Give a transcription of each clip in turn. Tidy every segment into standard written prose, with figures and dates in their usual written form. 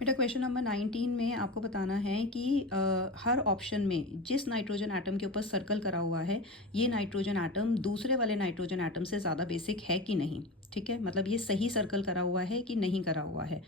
बेटा question number 19 में आपको बताना है कि हर ऑप्शन में जिस नाइट्रोजन एटम के ऊपर सर्कल करा हुआ है ये नाइट्रोजन एटम दूसरे वाले नाइट्रोजन एटम से ज़्यादा बेसिक है कि नहीं। ठीक है, मतलब ये सही सर्कल करा हुआ है कि नहीं करा हुआ है।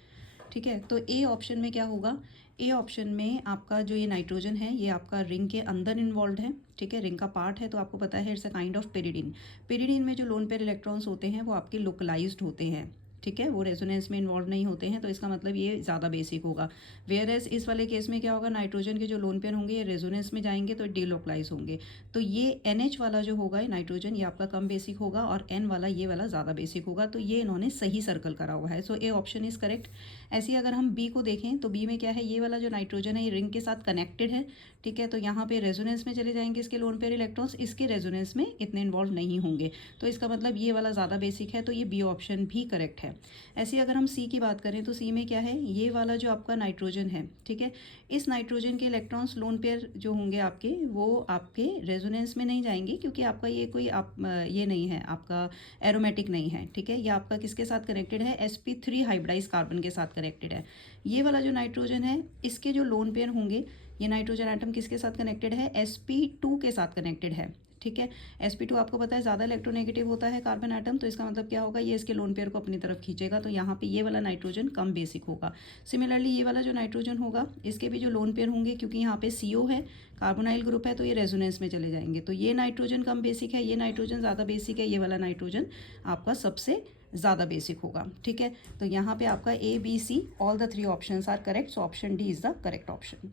ठीक है, तो ए ऑप्शन में क्या होगा, ए ऑप्शन में आपका जो ये नाइट्रोजन है ये आपका रिंग के अंदर इन्वॉल्व है। ठीक है, रिंग का पार्ट है तो आपको पता है it's a kind of pyridine. Pyridine में जो लोन पेयर इलेक्ट्रॉन्स होते हैं वो आपके लोकलाइज्ड होते हैं। ठीक है, वो रेजोनेंस में इन्वॉल्व नहीं होते हैं, तो इसका मतलब ये ज़्यादा बेसिक होगा। वेयर एज इस वाले केस में क्या होगा, नाइट्रोजन के जो लोन पेयर होंगे ये रेजोनेंस में जाएंगे तो डीलोकलाइज होंगे। तो ये NH वाला जो होगा ये नाइट्रोजन ये आपका कम बेसिक होगा और N वाला ये वाला ज़्यादा बेसिक होगा। तो ये इन्होंने सही सर्कल करा हुआ है, सो ए ऑप्शन इज़ करेक्ट। ऐसे ही अगर हम बी को देखें तो बी में क्या है, ये वाला जो नाइट्रोजन है ये रिंग के साथ कनेक्टेड है। ठीक है, तो यहाँ पे रेजोनेंस में चले जाएंगे इसके लोन पेयर इलेक्ट्रॉन्स, इसके रेजोनेंस में इतने इन्वॉल्व नहीं होंगे। तो इसका मतलब ये वाला ज़्यादा बेसिक है, तो ये बी ऑप्शन भी करेक्ट है। ऐसे अगर हम सी की बात करें तो सी में क्या है, ये वाला जो आपका नाइट्रोजन है, ठीक है, इस नाइट्रोजन के इलेक्ट्रॉन्स लोन पेयर जो होंगे आपके वो आपके रेजोनेंस में नहीं जाएंगे, क्योंकि आपका ये कोई ये नहीं है, आपका एरोमेटिक नहीं है। ठीक है, ये आपका किसके साथ कनेक्टेड है, sp3 हाइब्रिडाइज कार्बन के साथ कनेक्टेड है। ये वाला जो नाइट्रोजन है इसके जो लोन पेयर होंगे, ये नाइट्रोजन एटम किसके साथ कनेक्टेड है, sp2 के साथ कनेक्टेड है। ठीक है, sp2 आपको पता है ज़्यादा इलेक्ट्रोनेगेटिव होता है कार्बन एटम, तो इसका मतलब क्या होगा, ये इसके लोन पेयर को अपनी तरफ खींचेगा, तो यहाँ पे ये वाला नाइट्रोजन कम बेसिक होगा। सिमिलरली ये वाला जो नाइट्रोजन होगा इसके भी जो लोन पेयर होंगे, क्योंकि यहाँ पे CO है, कार्बोनाइल ग्रुप है, तो ये रेजोनेंस में चले जाएंगे, तो ये नाइट्रोजन कम बेसिक है, ये नाइट्रोजन ज़्यादा बेसिक है, ये वाला नाइट्रोजन आपका सबसे ज़्यादा बेसिक होगा। ठीक है, तो यहाँ पे आपका A B C all the 3 options are correct, so option D is the correct option.